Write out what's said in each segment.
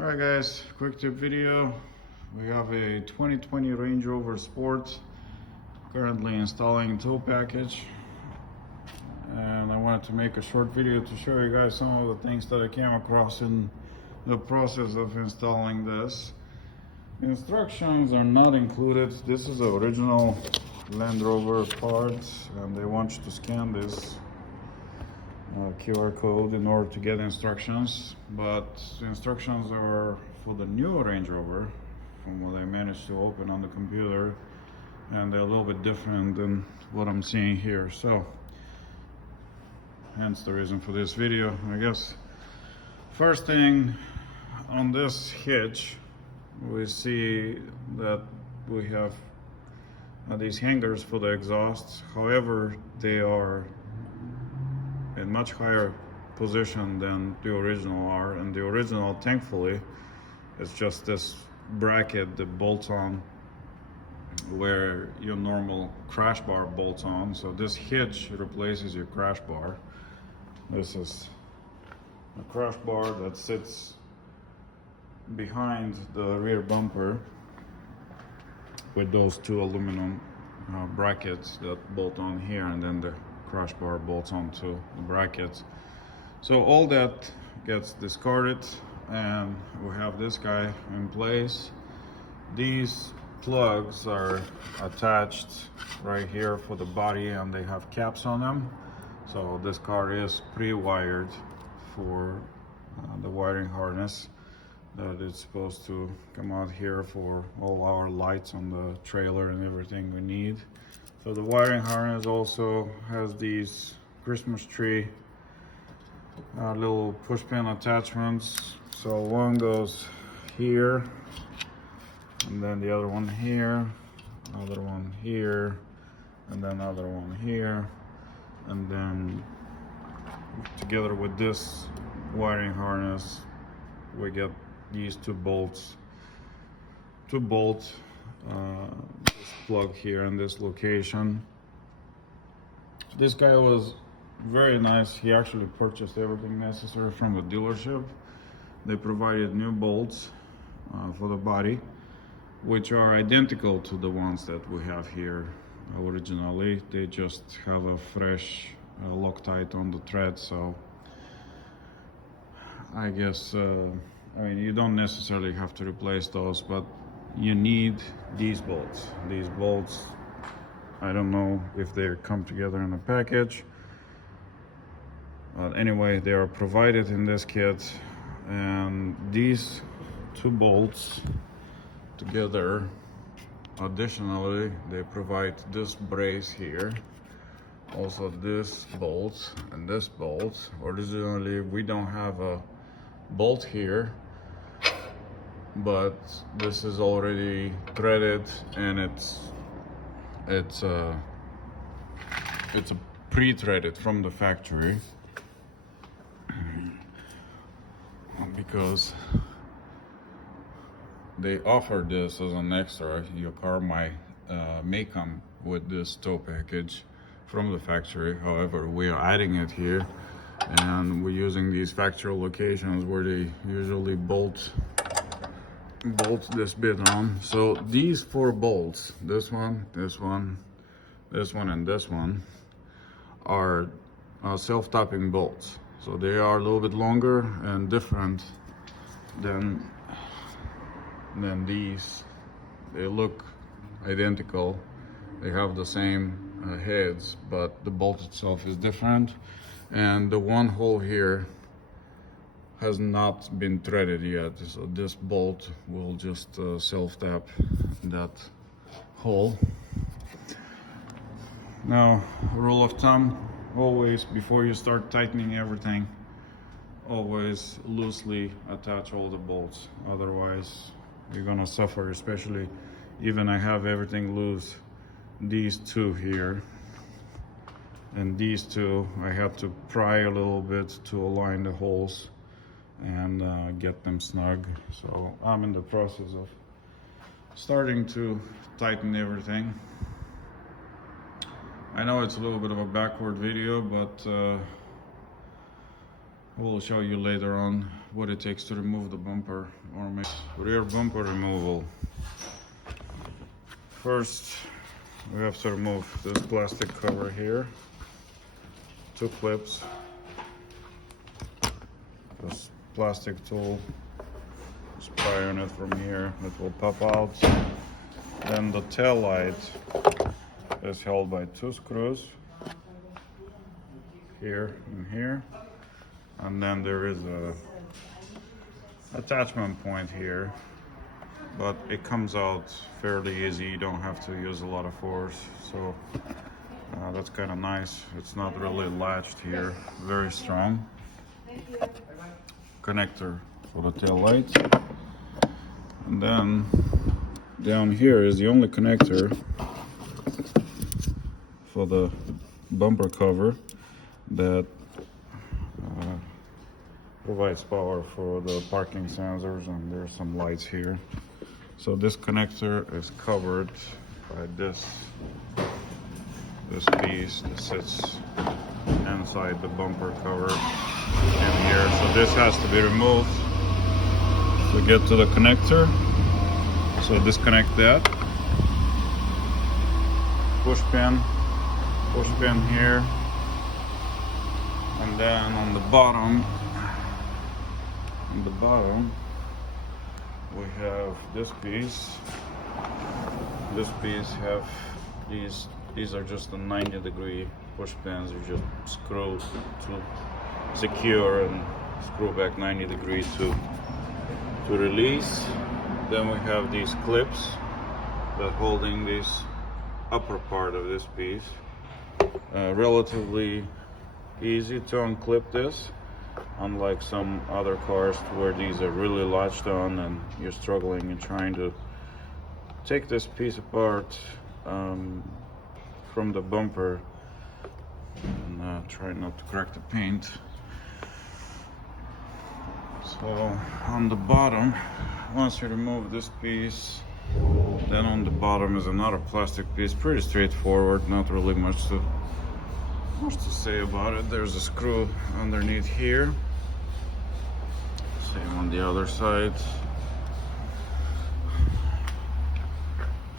Alright guys, quick tip video. We have a 2020 Range Rover Sport currently installing tow package, and I wanted to make a short video to show you guys some of the things that I came across in the process of installing this. Instructions are not included. This is the original Land Rover parts, and they want you to scan this QR code in order to get instructions, but the instructions are for the new Range Rover from what I managed to open on the computer, and they're a little bit different than what I'm seeing here, so hence the reason for this video. I guess first thing, on this hitch we see that we have these hangers for the exhausts. However, they are in much higher position than the original are, and the original, thankfully, is just this bracket that bolts on where your normal crash bar bolts on. So this hitch replaces your crash bar. This is a crash bar that sits behind the rear bumper with those two aluminum brackets that bolt on here, and then the crash bar bolts onto the brackets. So all that gets discarded, and we have this guy in place. These plugs are attached right here for the body, and they have caps on them. So this car is pre-wired for the wiring harness that is supposed to come out here for all our lights on the trailer and everything we need. So the wiring harness also has these Christmas tree little push pin attachments. So one goes here, and then the other one here, another one here, and then another one here, and then together with this wiring harness we get these two bolts to bolt this plug here in this location. This guy was very nice. He actually purchased everything necessary from the dealership. They provided new bolts for the body, which are identical to the ones that we have here originally. They just have a fresh Loctite on the thread. So I guess I mean, you don't necessarily have to replace those, but you need these bolts. These bolts, I don't know if they come together in a package, but anyway, they are provided in this kit. And these two bolts together, additionally, they provide this brace here, also this bolt and this bolt. Originally we don't have a bolt here, but this is already threaded, and it's a pre-threaded from the factory, because they offer this as an extra. Your car may come with this tow package from the factory. However, we are adding it here, and we're using these factory locations where they usually bolt this bit on. So these four bolts, this one, this one, this one, and this one, are self-tapping bolts. So they are a little bit longer and different than these. They look identical. They have the same heads, but the bolt itself is different. And the one hole here has not been threaded yet, so this bolt will just self-tap that hole. Now, rule of thumb, always before you start tightening everything, always loosely attach all the bolts, otherwise you're gonna suffer. Especially, even I have everything loose, these two here and these two, I have to pry a little bit to align the holes and get them snug. So I'm in the process of starting to tighten everything. I know it's a little bit of a backward video, but we'll show you later on what it takes to remove the bumper or make rear bumper removal. First, we have to remove this plastic cover here. 2 clips. This plastic tool, just pry on it from here, it will pop out. Then the tail light is held by 2 screws, here and here, and then there is a attachment point here, but it comes out fairly easy. You don't have to use a lot of force, so that's kind of nice. It's not really latched here, very strong. Connector for the tail light, and then down here is the only connector for the bumper cover that provides power for the parking sensors, and there's some lights here. So this connector is covered by this piece that sits inside the bumper cover in here. So this has to be removed to get to the connector. So disconnect that. Push pin here, and then on the bottom we have this piece. This piece have these are just the 90-degree push pins. You just screw to secure and screw back 90 degrees to release. Then we have these clips that holding this upper part of this piece. Relatively easy to unclip this, unlike some other cars where these are really latched on and you're struggling and trying to take this piece apart from the bumper and try not to crack the paint. So on the bottom, once you remove this piece, then on the bottom is another plastic piece. Pretty straightforward, not really much to say about it. There's a screw underneath here, same on the other side.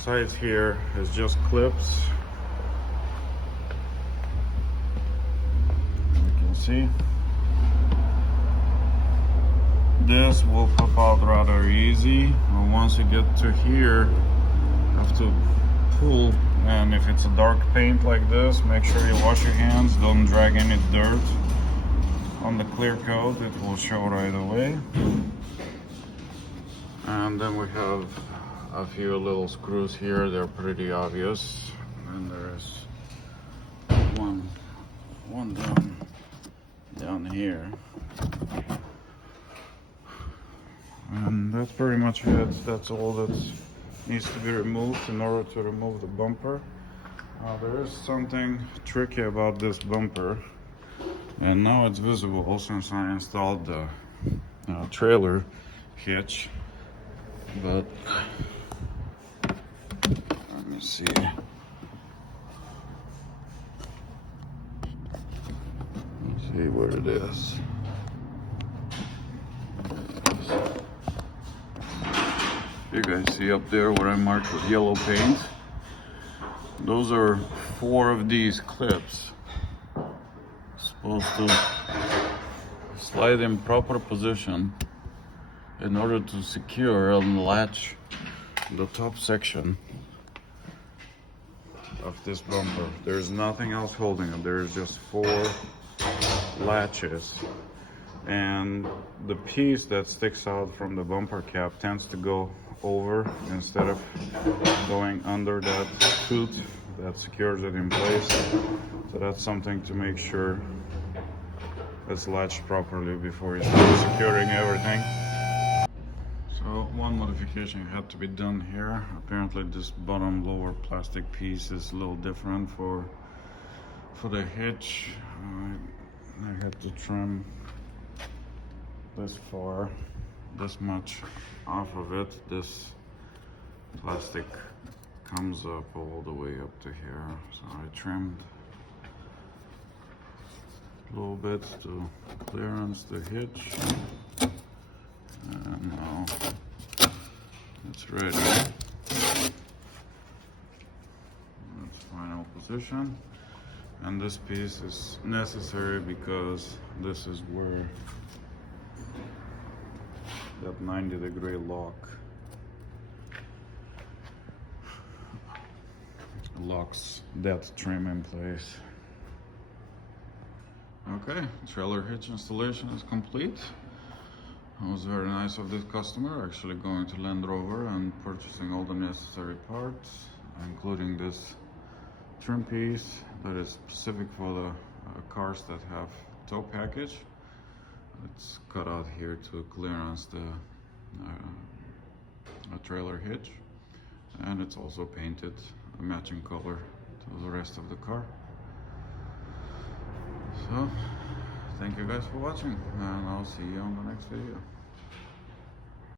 Side here is just clips, you can see. This will pop out rather easy, and once you get to here, you have to pull. And if it's a dark paint like this, make sure you wash your hands, don't drag any dirt on the clear coat, it will show right away. And then we have a few little screws here, they're pretty obvious. And there's one down here. And that's pretty much it. That's all that needs to be removed in order to remove the bumper. There is something tricky about this bumper, and now it's visible since I installed the trailer hitch. But let me see. Let's see where it is. You guys see up there what I marked with yellow paint? Those are 4 of these clips. Supposed to slide in proper position in order to secure and latch the top section of this bumper. There's nothing else holding it. There's just 4 latches. And the piece that sticks out from the bumper cap tends to go over instead of going under that tooth that secures it in place. So that's something to make sure it's latched properly before you start securing everything. So one modification had to be done here. Apparently this bottom lower plastic piece is a little different for the hitch. I had to trim this far, this much off of it. This plastic comes up all the way up to here, so I trimmed a little bit to clearance the hitch. ready. That's final position. And this piece is necessary because this is where that 90-degree lock locks that trim in place. Okay, trailer hitch installation is complete. It was very nice of this customer, actually going to Land Rover and purchasing all the necessary parts, including this trim piece that is specific for the cars that have tow package. It's cut out here to clearance the trailer hitch, and it's also painted a matching color to the rest of the car. So thank you guys for watching, and I'll see you on the next video.